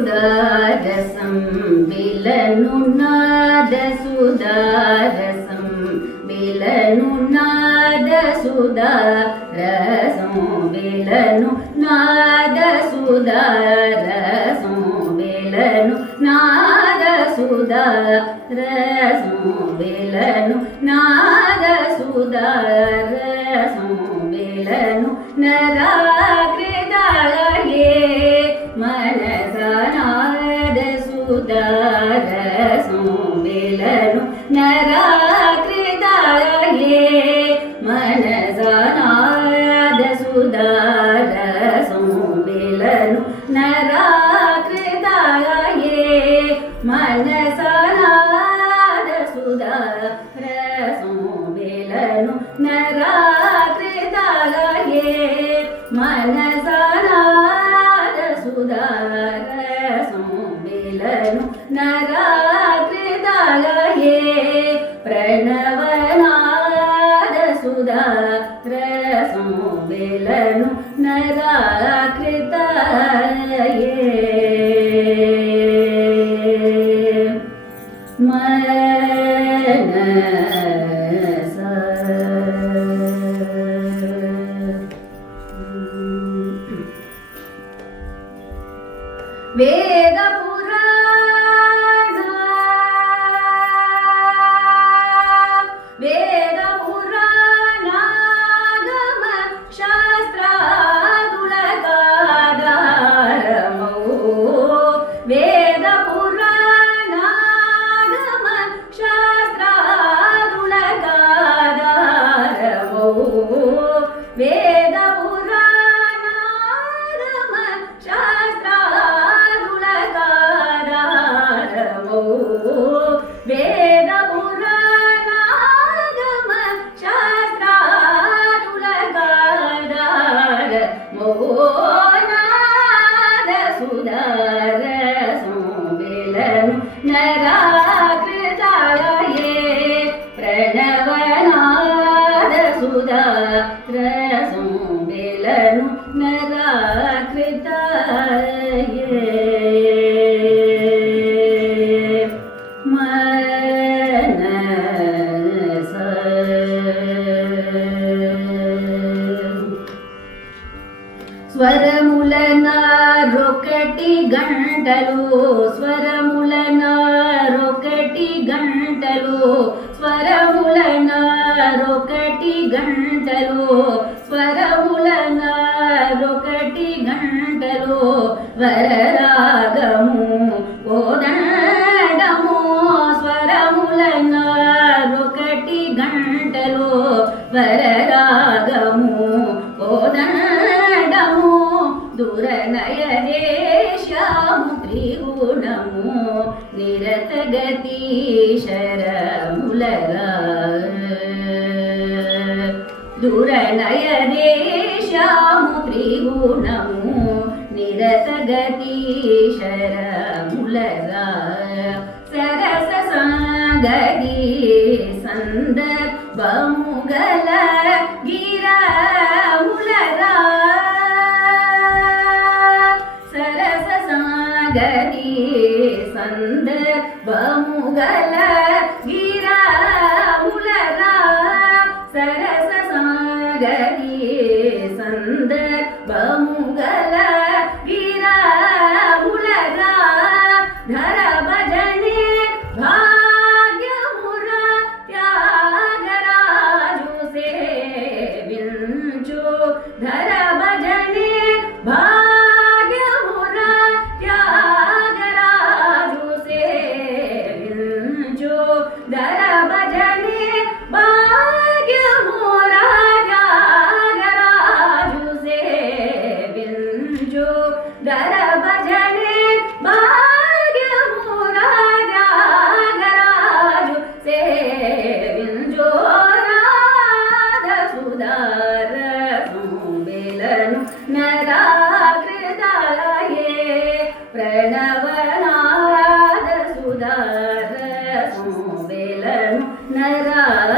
नादसुधारसं विलनु नादसुधारसं विलनु नादसुधारसं विलनु नादसुधारसं विलनु नादसुधारसं विलनु नादसुधारसं विलनु नराकृताये मनसा नादसुधारसं विलनु नराकृताये मनसा नादसुधारसं विलनु नराकृताये मनसा नादसुधारसं विलनु नराकृताये मनसा नादसुधारसं विलनु नराकृताये प्रणवनादसुधारसं विलनु नराकृताये मनसा वेद पुराण वेदपुराणागम शास्त्रादुलकाधारमो वेदपुराणागम शास्त्रादुलकाधारमो वेदपुराणागम शास्त्रादुलकाधारमो वेदपुराणागम शास्त्रादुलकाधारमो नादसुधारसं विलनु नराकृताये प्रणवनादसुधारसं विलनु नराकृताये मनसा స్వరములనారొకటి గంటలు స్వరములనారొకటి గంటలు స్వరములనారొకటి గంటలు స్వరములనారొకటి గంటలు వరరాగము ఓదండము స్వరములనారొకటి గంటలు వరరాగము ఓదండము దురనయదేశ్యాము త్రిగుణము నిరతగతీశరములరా దురనయదేశ్యాము త్రిగుణము నిరతగతీశరములరా సరస సాగరి సందర్భముగల గిరములరా సరస సాగరి సందర్భముగల గిరములరా సరస సాగరి సందర్భముగల గిరములరా ధర భజనే భాగ్యమురా త్యాగరాజు సేవించు ధర భజనే భాగ్యమురా త్యాగరాజు సేవించు ధర భజ धरा